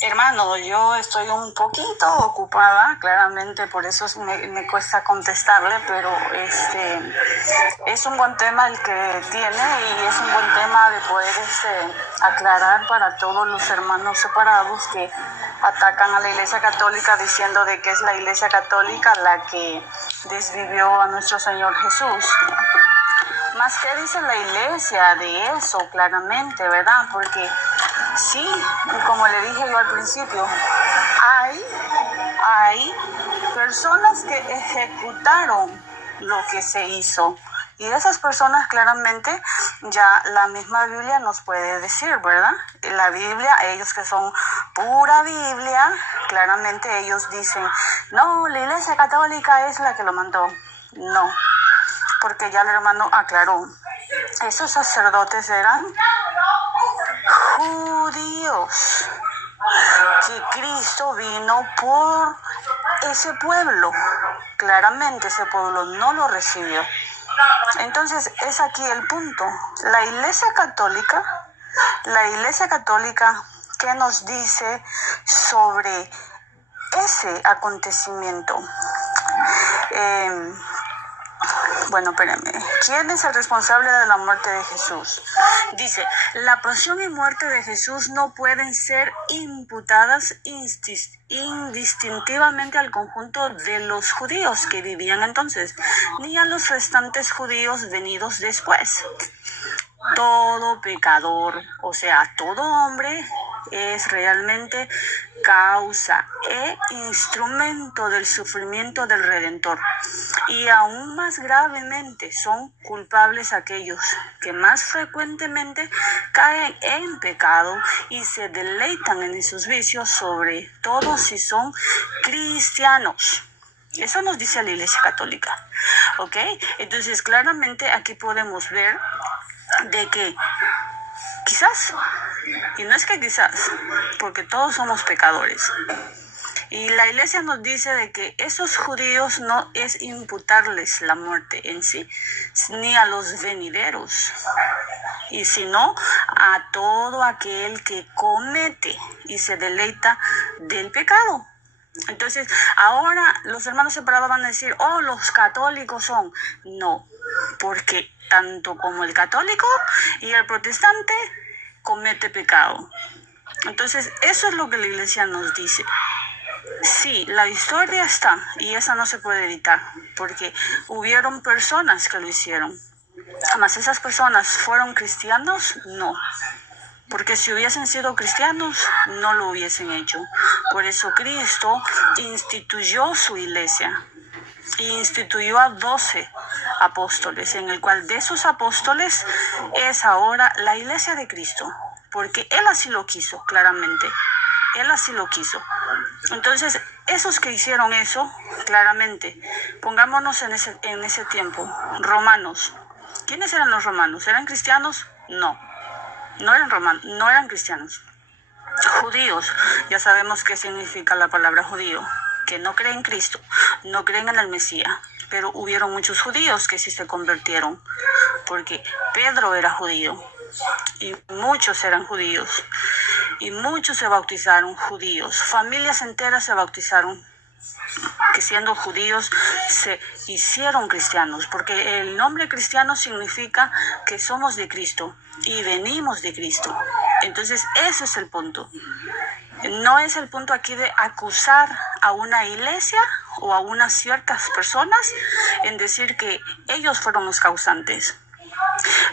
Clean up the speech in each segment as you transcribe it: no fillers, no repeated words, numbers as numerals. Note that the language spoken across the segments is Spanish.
Hermano, yo estoy un poquito ocupada, claramente, por eso me cuesta contestarle, pero es un buen tema el que tiene y es un buen tema de poder aclarar para todos los hermanos separados que atacan a la Iglesia Católica diciendo de que es la Iglesia Católica la que desvivió a nuestro Señor Jesús. Más que dice la Iglesia de eso, claramente, ¿verdad? Porque sí, como le dije yo al principio, hay personas que ejecutaron lo que se hizo. Y esas personas claramente ya la misma Biblia nos puede decir, ¿verdad? La Biblia, ellos que son pura Biblia, claramente ellos dicen, no, la Iglesia Católica es la que lo mandó. No, porque ya el hermano aclaró, esos sacerdotes eran judíos, que Cristo vino por ese pueblo. Claramente ese pueblo no lo recibió. Entonces es aquí el punto. La Iglesia Católica, ¿qué nos dice sobre ese acontecimiento? Bueno, espérame. ¿Quién es el responsable de la muerte de Jesús? Dice, la pasión y muerte de Jesús no pueden ser imputadas indistintivamente al conjunto de los judíos que vivían entonces, ni a los restantes judíos venidos después. Todo pecador, o sea, todo hombre es realmente causa e instrumento del sufrimiento del Redentor. Y aún más gravemente son culpables aquellos que más frecuentemente caen en pecado y se deleitan en sus vicios, sobre todo si son cristianos. Eso nos dice la Iglesia Católica, ¿ok? Entonces claramente aquí podemos ver de que quizás, y no es que quizás, porque todos somos pecadores, y la Iglesia nos dice de que esos judíos no es imputarles la muerte en sí, ni a los venideros, y sino a todo aquel que comete y se deleita del pecado. Entonces, ahora los hermanos separados van a decir, oh, los católicos son. No, porque tanto como el católico y el protestante comete pecado. Entonces, eso es lo que la Iglesia nos dice. Sí, la historia está y esa no se puede evitar, porque hubieron personas que lo hicieron. Además, ¿esas personas fueron cristianos? No. Porque si hubiesen sido cristianos, no lo hubiesen hecho. Por eso Cristo instituyó su iglesia. Y instituyó a 12 apóstoles, en el cual de esos apóstoles es ahora la iglesia de Cristo. Porque Él así lo quiso, claramente. Él así lo quiso. Entonces, esos que hicieron eso, claramente, pongámonos en ese tiempo. Romanos. ¿Quiénes eran los romanos? ¿Eran cristianos? No. No eran romanos, no eran cristianos. Judíos, ya sabemos qué significa la palabra judío, que no creen en Cristo, no creen en el Mesías, pero hubieron muchos judíos que sí se convirtieron, porque Pedro era judío, y muchos eran judíos, y muchos se bautizaron judíos, familias enteras se bautizaron, que siendo judíos se hicieron cristianos, porque el nombre cristiano significa que somos de Cristo y venimos de Cristo. Entonces ese es el punto. No es el punto aquí de acusar a una iglesia o a unas ciertas personas en decir que ellos fueron los causantes.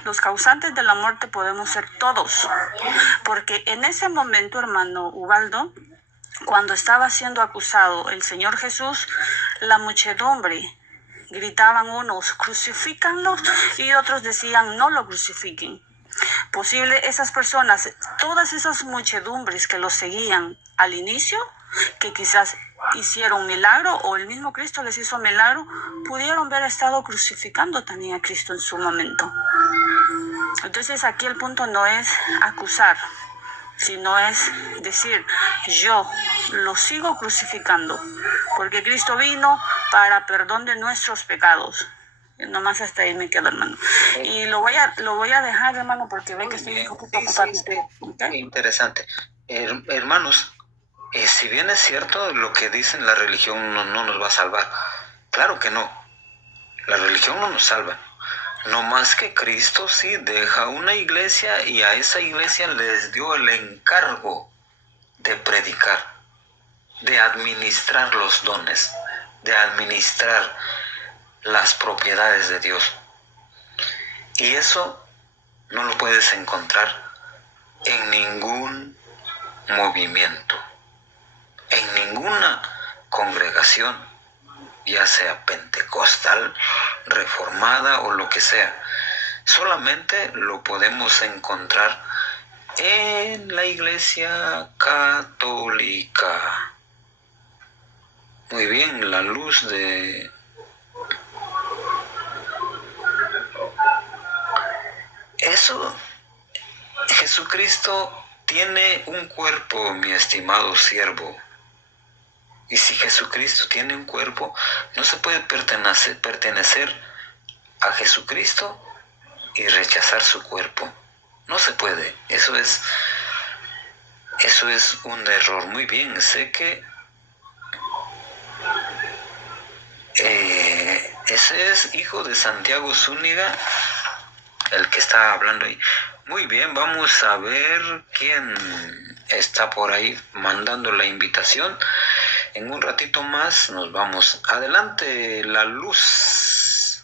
Los causantes de la muerte podemos ser todos, porque en ese momento, hermano Ubaldo, cuando estaba siendo acusado el Señor Jesús, la muchedumbre gritaban unos, crucifícanlo, y otros decían, no lo crucifiquen. Posible esas personas, todas esas muchedumbres que los seguían al inicio, que quizás hicieron milagro o el mismo Cristo les hizo milagro, pudieron haber estado crucificando también a Cristo en su momento. Entonces aquí el punto no es acusar, sino es decir, yo lo sigo crucificando, porque Cristo vino para perdón de nuestros pecados. Nomás hasta ahí me quedo, hermano. Y lo voy a dejar, hermano, porque ve que estoy un poquito ocupada. ¿Okay? Interesante. Hermanos, si bien es cierto lo que dicen, la religión no nos va a salvar. Claro que no. La religión no nos salva. No más que Cristo sí deja una iglesia y a esa iglesia les dio el encargo de predicar, de administrar los dones, de administrar las propiedades de Dios. Y eso no lo puedes encontrar en ningún movimiento, en ninguna congregación, ya sea pentecostal, reformada o lo que sea. Solamente lo podemos encontrar en la Iglesia Católica. Muy bien, la luz de... Eso, Jesucristo tiene un cuerpo, mi estimado siervo. Y si Jesucristo tiene un cuerpo, no se puede pertenecer a Jesucristo y rechazar su cuerpo. No se puede. Eso es un error. Muy bien, sé que ese es hijo de Santiago Zúñiga, el que está hablando ahí. Muy bien, vamos a ver quién está por ahí mandando la invitación. En un ratito más nos vamos. Adelante, la luz.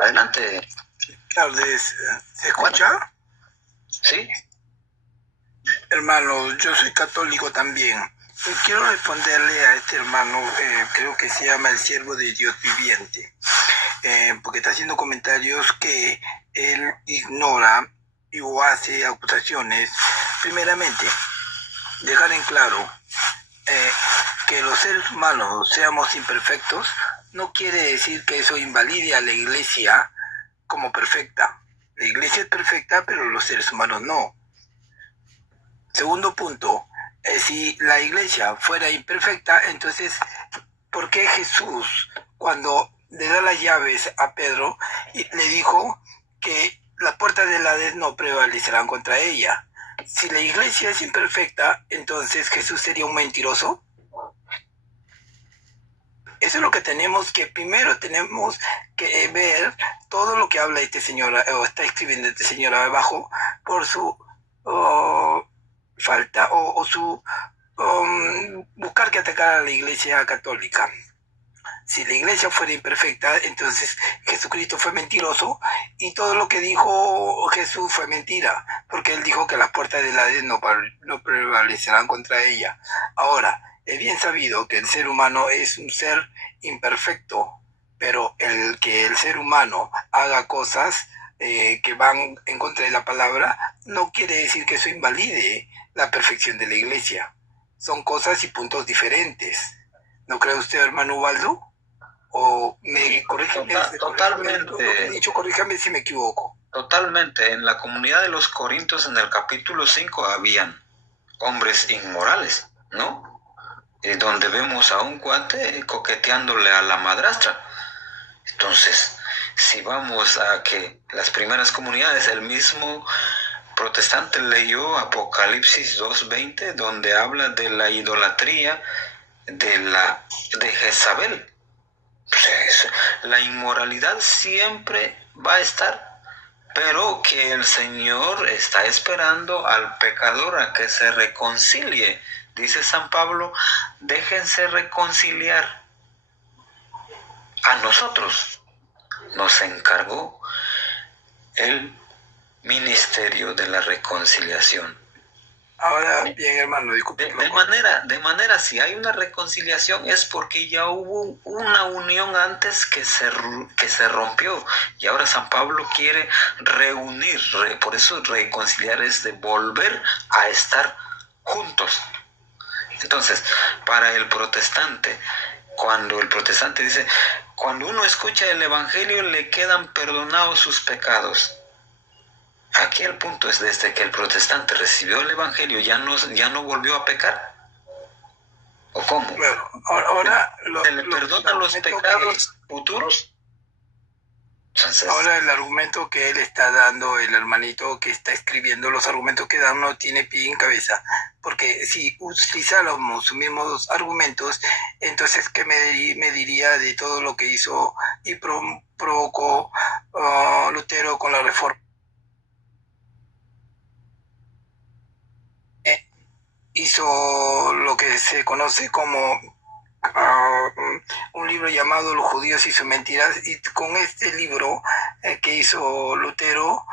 Adelante. Tardes, ¿se escucha? Sí. Hermano, yo soy católico también. Y quiero responderle a este hermano, creo que se llama el siervo de Dios viviente, porque está haciendo comentarios que él ignora y o hace acusaciones. Primeramente, dejar en claro que los seres humanos seamos imperfectos no quiere decir que eso invalide a la iglesia como perfecta. La iglesia es perfecta, pero los seres humanos no. Segundo punto, si la iglesia fuera imperfecta, entonces, ¿por qué Jesús, cuando le da las llaves a Pedro, le dijo que las puertas del Hades no prevalecerán contra ella? Si la iglesia es imperfecta, entonces Jesús sería un mentiroso. Eso es lo que primero tenemos que ver todo lo que habla este señor, o está escribiendo este señor abajo, por su falta o su buscar que atacar a la iglesia católica. Si la iglesia fuera imperfecta, entonces Jesucristo fue mentiroso y todo lo que dijo Jesús fue mentira, porque él dijo que las puertas del Hades no prevalecerán contra ella. Ahora, es bien sabido que el ser humano es un ser imperfecto, pero el que el ser humano haga cosas que van en contra de la palabra no quiere decir que eso invalide la perfección de la iglesia. Son cosas y puntos diferentes. ¿No cree usted, hermano Ubaldo? O me corrígeme, Totalmente. Lo que he dicho, corríjame si me equivoco. Totalmente. En la comunidad de los Corintios, en el capítulo 5, habían hombres inmorales, ¿no? Donde vemos a un cuate coqueteándole a la madrastra. Entonces, si vamos a que las primeras comunidades, el mismo protestante leyó Apocalipsis 2:20, donde habla de la idolatría de Jezabel. Pues, la inmoralidad siempre va a estar, pero que el Señor está esperando al pecador a que se reconcilie. Dice San Pablo, déjense reconciliar. A nosotros nos encargó el ministerio de la reconciliación. Ahora bien, hermano, disculpe. De manera, si hay una reconciliación es porque ya hubo una unión antes que se rompió. Y ahora San Pablo quiere reunir, por eso reconciliar es de volver a estar juntos. Entonces, para el protestante, cuando el protestante dice, cuando uno escucha el evangelio le quedan perdonados sus pecados. Aquí el punto es, desde que el protestante recibió el evangelio, ya no volvió a pecar. ¿O cómo? Bueno, ahora ¿Se le perdonan los pecados futuros? Entonces, Ahora el argumento que él está dando, el hermanito que está escribiendo, los argumentos que dan no tiene pie en cabeza, porque si utilizáramos sus mismos argumentos, entonces ¿qué me diría de todo lo que hizo y provocó Lutero con la reforma? Hizo lo que se conoce como un libro llamado Los judíos y sus mentiras, y con este libro que hizo Lutero,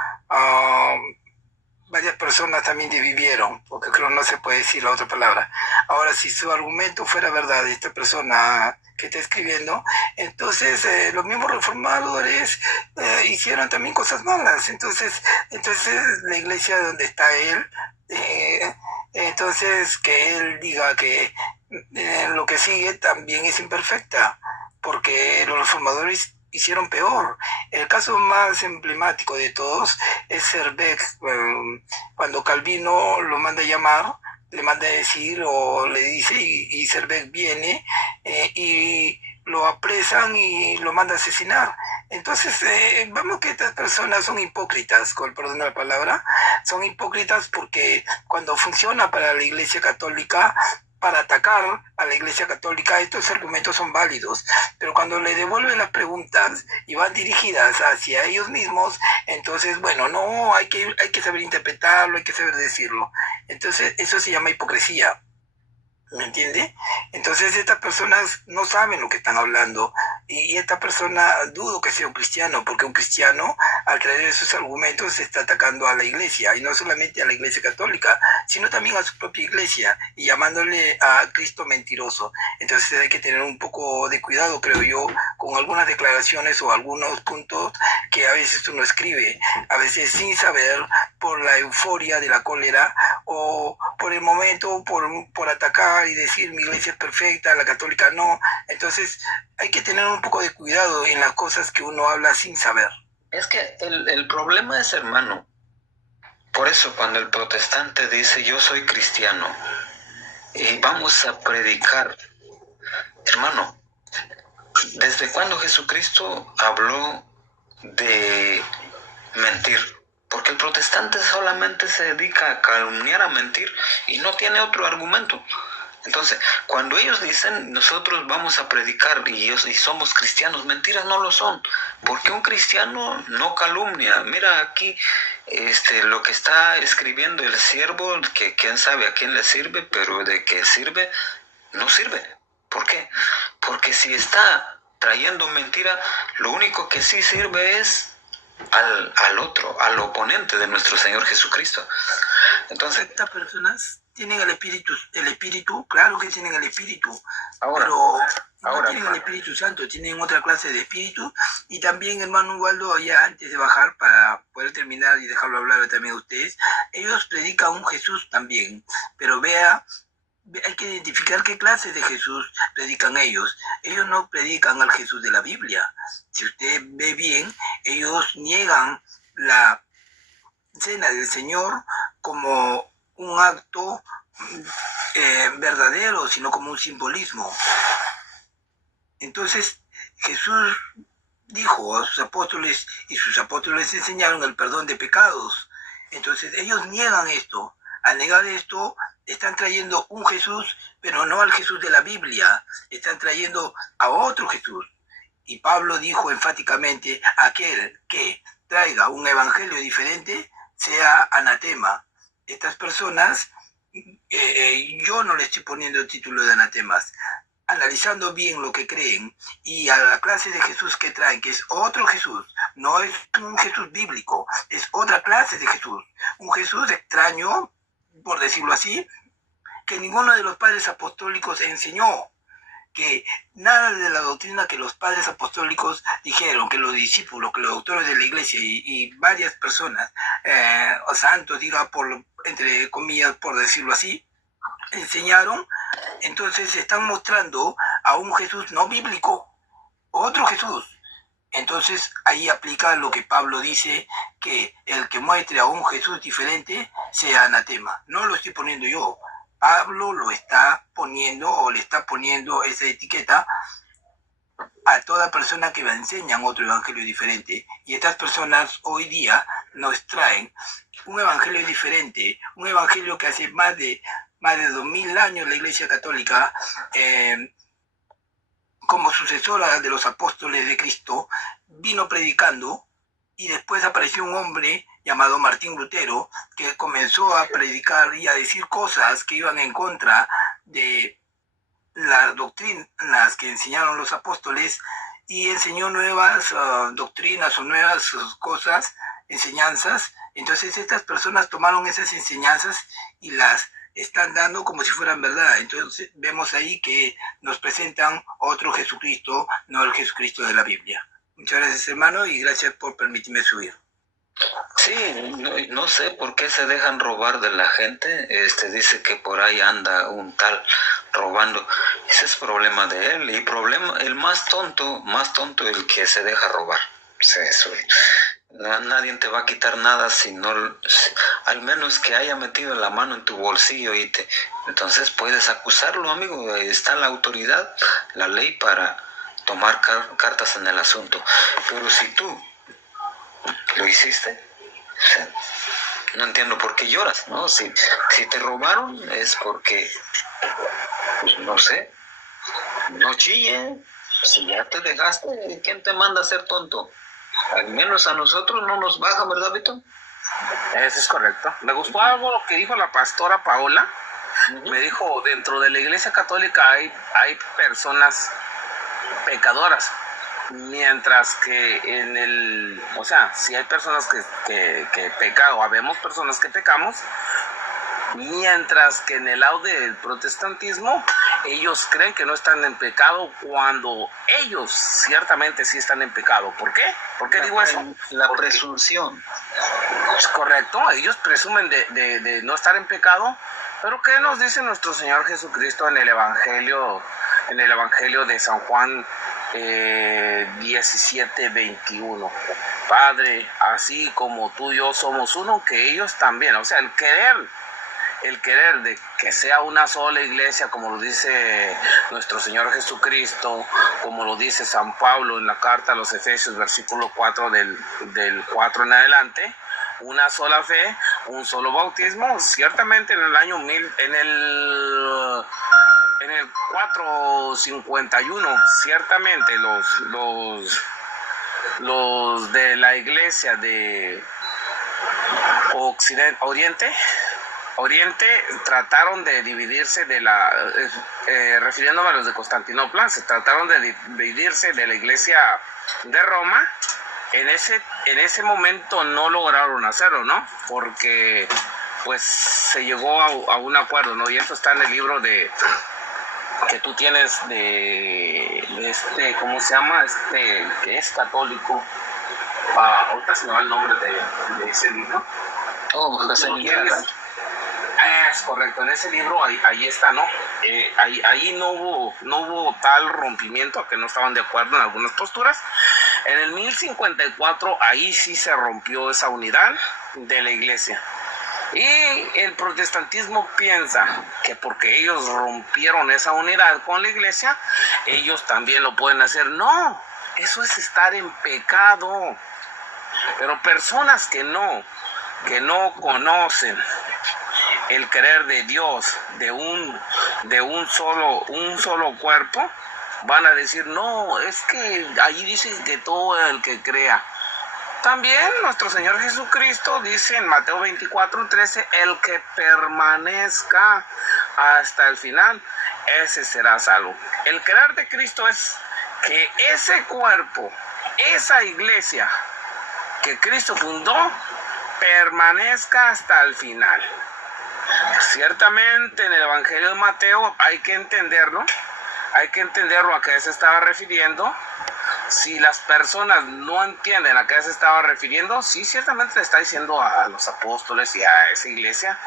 varias personas también dividieron, porque creo no se puede decir la otra palabra. Ahora, si su argumento fuera verdad, esta persona que está escribiendo, entonces los mismos reformadores hicieron también cosas malas. Entonces la iglesia donde está él, entonces que él diga que lo que sigue también es imperfecta, porque los reformadores hicieron peor. El caso más emblemático de todos es Serbeck, cuando Calvino lo manda a llamar, le manda a decir o le dice, y Serbeck viene y lo apresan y lo manda a asesinar. Entonces, vemos que estas personas son hipócritas, con el perdón de la palabra, son hipócritas porque cuando funciona para la Iglesia Católica, para atacar a la Iglesia Católica, estos argumentos son válidos, pero cuando le devuelven las preguntas y van dirigidas hacia ellos mismos, entonces, bueno, no, hay que saber interpretarlo, hay que saber decirlo. Entonces, eso se llama hipocresía. ¿Me entiende? Entonces estas personas no saben lo que están hablando, y esta persona dudo que sea un cristiano, porque un cristiano al traer esos argumentos está atacando a la iglesia, y no solamente a la iglesia católica, sino también a su propia iglesia, y llamándole a Cristo mentiroso. Entonces hay que tener un poco de cuidado, creo yo, con algunas declaraciones o algunos puntos que a veces uno escribe, a veces sin saber, por la euforia de la cólera o por el momento, por atacar y decir mi iglesia es perfecta, la católica no. Entonces hay que tener un poco de cuidado en las cosas que uno habla sin saber. es que el problema es, hermano, por eso cuando el protestante dice yo soy cristiano y vamos a predicar, hermano, ¿desde cuándo Jesucristo habló de mentir? Porque el protestante solamente se dedica a calumniar, a mentir, y no tiene otro argumento. Entonces, cuando ellos dicen nosotros vamos a predicar y somos cristianos, mentiras no lo son, porque un cristiano no calumnia. Mira aquí lo que está escribiendo el siervo, que quién sabe a quién le sirve, pero de que sirve, no sirve. ¿Por qué? Porque si está trayendo mentira, lo único que sí sirve es al otro, al oponente de nuestro Señor Jesucristo. Entonces, estas personas tienen el espíritu, claro que tienen el espíritu, ahora, pero no tienen el Espíritu Santo, tienen otra clase de espíritu. Y también, hermano Ubaldo, ya antes de bajar, para poder terminar y dejarlo hablar también a ustedes, ellos predican un Jesús también, pero hay que identificar qué clase de Jesús predican ellos. Ellos no predican al Jesús de la Biblia. Si usted ve bien, ellos niegan la cena del Señor como un acto verdadero, sino como un simbolismo. Entonces Jesús dijo a sus apóstoles, y sus apóstoles enseñaron el perdón de pecados. Entonces ellos niegan esto. Al negar esto, están trayendo un Jesús, pero no al Jesús de la Biblia. Están trayendo a otro Jesús. Y Pablo dijo enfáticamente, aquel que traiga un evangelio diferente sea anatema. Estas personas, yo no le estoy poniendo el título de anatemas. Analizando bien lo que creen y a la clase de Jesús que traen, que es otro Jesús, no es un Jesús bíblico, es otra clase de Jesús, un Jesús extraño, por decirlo así, que ninguno de los padres apostólicos enseñó, que nada de la doctrina que los padres apostólicos dijeron, que los discípulos, que los doctores de la iglesia y varias personas, o santos, diga, entre comillas, por decirlo así, enseñaron. Entonces están mostrando a un Jesús no bíblico, otro Jesús. Entonces ahí aplica lo que Pablo dice, que el que muestre a un Jesús diferente sea anatema. No lo estoy poniendo yo, Pablo lo está poniendo, o le está poniendo esa etiqueta a toda persona que enseñan otro evangelio diferente. Y estas personas hoy día nos traen un evangelio diferente, un evangelio que hace más de 2000 años la Iglesia Católica, como sucesora de los apóstoles de Cristo, vino predicando, y después apareció un hombre llamado Martín Lutero, que comenzó a predicar y a decir cosas que iban en contra de las doctrinas que enseñaron los apóstoles, y enseñó nuevas doctrinas o nuevas cosas, enseñanzas. Entonces estas personas tomaron esas enseñanzas y las están dando como si fueran verdad. Entonces vemos ahí que nos presentan otro Jesucristo, no el Jesucristo de la Biblia. Muchas gracias, hermano, y gracias por permitirme subir. Sí, no sé por qué se dejan robar de la gente. Dice que por ahí anda un tal robando. Ese es problema de él. Y el más tonto el que se deja robar. O sea, eso, nadie te va a quitar nada al menos que haya metido la mano en tu bolsillo entonces puedes acusarlo, amigo. Está la autoridad, la ley para tomar cartas en el asunto. Pero si tú lo hiciste, o sea, no entiendo por qué lloras, ¿no? Si te robaron es porque, pues, no sé, no chille. Si ya te dejaste, ¿quién te manda a ser tonto? Al menos a nosotros no nos baja, ¿verdad, Vito? Eso es correcto. Me gustó algo lo que dijo la pastora Paola. Me dijo, dentro de la Iglesia Católica hay personas pecadoras, mientras que si hay personas que pecan, o habemos personas que pecamos, mientras que en el lado del protestantismo ellos creen que no están en pecado cuando ellos ciertamente sí están en pecado. ¿Por qué? ¿Por qué digo eso? La presunción. Es correcto, ellos presumen de no estar en pecado, pero ¿qué nos dice nuestro Señor Jesucristo en el Evangelio de San Juan 17:21? Padre, así como tú y yo somos uno, que ellos también. O sea, el querer de que sea una sola iglesia, como lo dice nuestro Señor Jesucristo, como lo dice San Pablo en la carta a los Efesios, versículo 4 del 4 en adelante, una sola fe, un solo bautismo. Ciertamente en el año 1000, en el 451, ciertamente los de la iglesia de Oriente trataron de dividirse refiriéndome a los de Constantinopla, se trataron de dividirse de la iglesia de Roma. En ese momento no lograron hacerlo, ¿no? Porque pues se llegó a un acuerdo, ¿no? Y esto está en el libro que tú tienes ¿cómo se llama? Que es católico. Ahorita se me va el nombre de ese libro. Oh, José Miguel. Es correcto, en ese libro ahí está, ¿no? Ahí no hubo tal rompimiento, a que no estaban de acuerdo en algunas posturas. En el 1054 ahí sí se rompió esa unidad de la iglesia. Y el protestantismo piensa que porque ellos rompieron esa unidad con la iglesia, ellos también lo pueden hacer. No, eso es estar en pecado. Pero personas que no conocen el querer de Dios, de un solo cuerpo, van a decir, no, es que allí dice que todo el que crea. También nuestro Señor Jesucristo dice en Mateo 24:13, el que permanezca hasta el final, ese será salvo. El querer de Cristo es que ese cuerpo, esa iglesia que Cristo fundó, permanezca hasta el final. Ciertamente en el Evangelio de Mateo hay que entenderlo a qué se estaba refiriendo. Si las personas no entienden a qué se estaba refiriendo, sí, ciertamente le está diciendo a los apóstoles y a esa iglesia,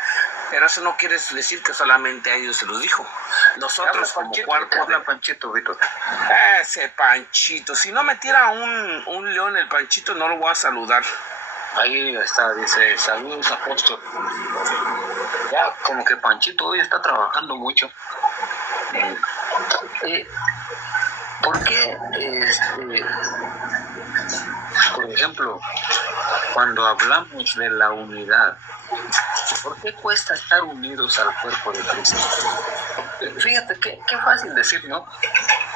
pero eso no quiere decir que solamente a ellos se los dijo. Nosotros como cuerpo... Habla Panchito, Víctor. Ese Panchito, si no me tira un león el Panchito, no lo voy a saludar. Ahí está, dice, saludos apóstol. Ya, como que Panchito hoy está trabajando mucho. ¿Por qué, por ejemplo, cuando hablamos de la unidad, por qué cuesta estar unidos al cuerpo de Cristo? Fíjate qué fácil decir, ¿no?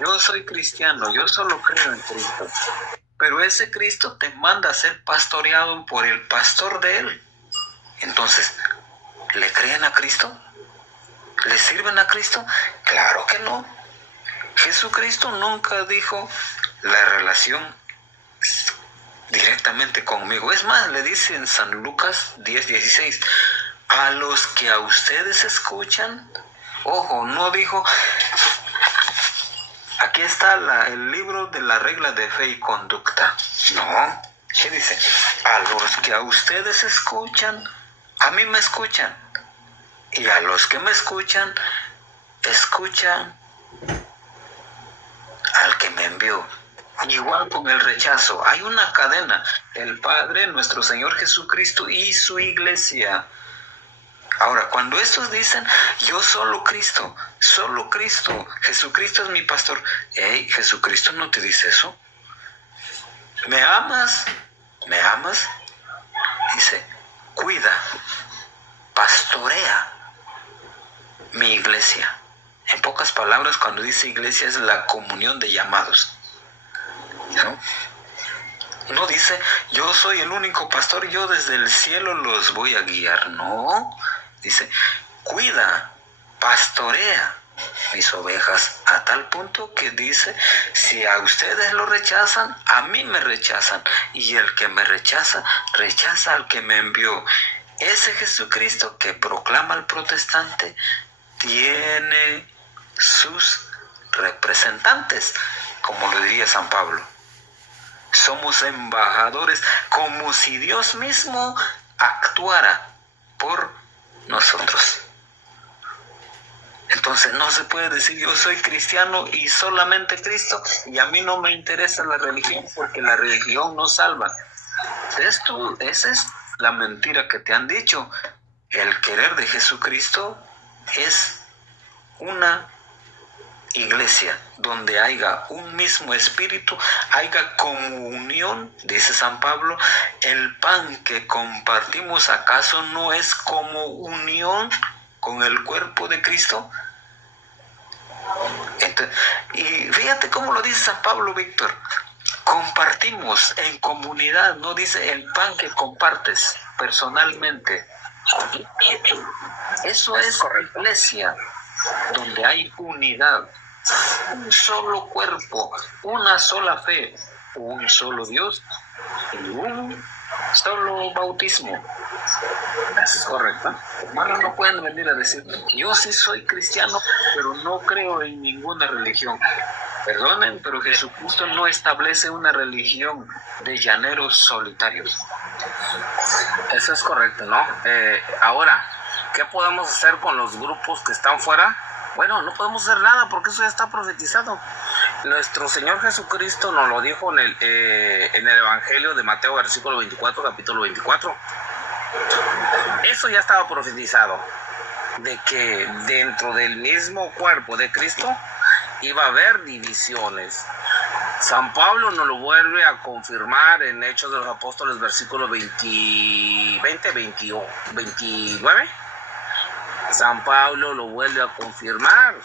Yo soy cristiano, yo solo creo en Cristo. Pero ese Cristo te manda a ser pastoreado por el pastor de él. Entonces, ¿le creen a Cristo? ¿Le sirven a Cristo? Claro que no. Jesucristo nunca dijo la relación directamente conmigo. Es más, le dice en San Lucas 10:16, a los que a ustedes escuchan, ojo, no dijo, aquí está el libro de la regla de fe y conducta. No, ¿qué dice? A los que a ustedes escuchan, a mí me escuchan. Y a los que me escuchan, escuchan al que me envió. Igual con el rechazo, hay una cadena, el Padre, nuestro Señor Jesucristo y su iglesia. Ahora, cuando estos dicen, yo solo Cristo, Jesucristo es mi pastor. Hey, Jesucristo no te dice eso. ¿Me amas? ¿Me amas? Dice, cuida, pastorea mi iglesia. En pocas palabras, cuando dice iglesia es la comunión de llamados. No dice, yo soy el único pastor, yo desde el cielo los voy a guiar. No, dice, cuida, pastorea mis ovejas, a tal punto que dice, si a ustedes lo rechazan, a mí me rechazan, y el que me rechaza, rechaza al que me envió. Ese Jesucristo que proclama el protestante tiene sus representantes, como lo diría San Pablo. Somos embajadores, como si Dios mismo actuara por nosotros. Entonces no se puede decir yo soy cristiano y solamente Cristo y a mí no me interesa la religión porque la religión no salva. Esa es la mentira que te han dicho. El querer de Jesucristo es una iglesia donde haya un mismo espíritu, haya comunión, dice San Pablo. El pan que compartimos, ¿acaso no es como unión con el cuerpo de Cristo? Entonces, y fíjate cómo lo dice San Pablo, Víctor, compartimos en comunidad, no dice el pan que compartes personalmente. Eso es iglesia, donde hay unidad, un solo cuerpo, una sola fe, un solo Dios y un solo bautismo. Eso es correcto. Hermanos, no pueden venir a decir, yo sí soy cristiano, pero no creo en ninguna religión. Perdonen, pero Jesucristo no establece una religión de llaneros solitarios. Eso es correcto, ¿no? Ahora, ¿qué podemos hacer con los grupos que están fuera? Bueno, no podemos hacer nada porque eso ya está profetizado. Nuestro Señor Jesucristo nos lo dijo en el Evangelio de Mateo, versículo 24, capítulo 24. Eso ya estaba profetizado, de que dentro del mismo cuerpo de Cristo iba a haber divisiones. San Pablo nos lo vuelve a confirmar en Hechos de los Apóstoles, versículo 29. San Pablo lo vuelve a confirmar.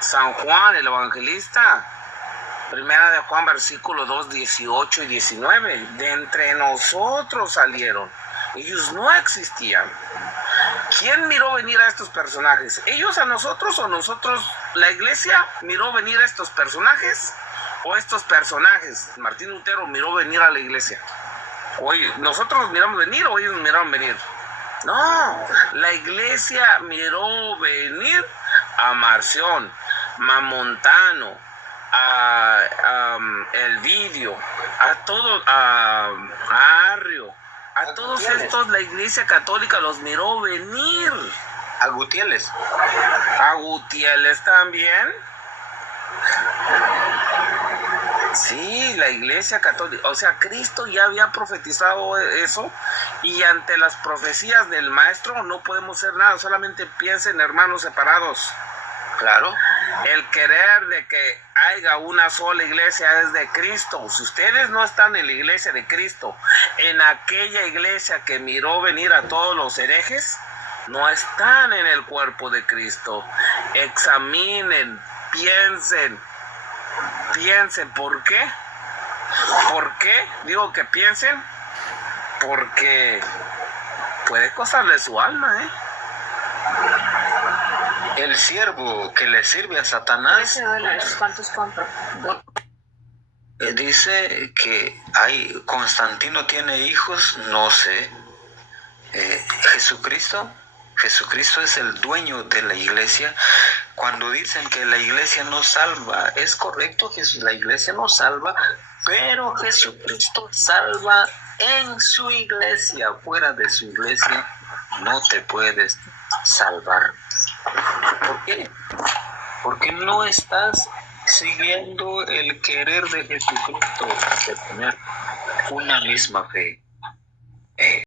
San Juan, el evangelista, primera de Juan, versículo 2, 18 y 19. De entre nosotros salieron. Ellos no existían. ¿Quién miró venir a estos personajes? ¿Ellos a nosotros o nosotros, la iglesia, miró venir a estos personajes? ¿O estos personajes, Martín Lutero, miró venir a la iglesia? Oye, ¿nosotros miramos venir o ellos miraron venir? No, la iglesia miró venir a Marción, Mamontano, a Elvidio, a todo, a Arrio, a todos estos la iglesia católica los miró venir. A Gutiérrez. A Gutiérrez también. Sí, la iglesia católica, o sea, Cristo ya había profetizado eso y ante las profecías del maestro no podemos hacer nada, solamente piensen hermanos separados. Claro. El querer de que haya una sola iglesia es de Cristo. Si ustedes no están en la iglesia de Cristo, en aquella iglesia que miró venir a todos los herejes, no están en el cuerpo de Cristo. Examinen, piensen. ¿Por qué? ¿Por qué digo que piensen? Porque puede costarle su alma, ¿eh? El siervo que le sirve a Satanás $13, ¿cuántos compro? dice que Constantino tiene hijos, no sé. Jesucristo es el dueño de la iglesia. Cuando dicen que la iglesia no salva, es correcto, la iglesia no salva, pero Jesucristo salva en su iglesia. Fuera de su iglesia no te puedes salvar. ¿Por qué? Porque no estás siguiendo el querer de Jesucristo de tener una misma fe.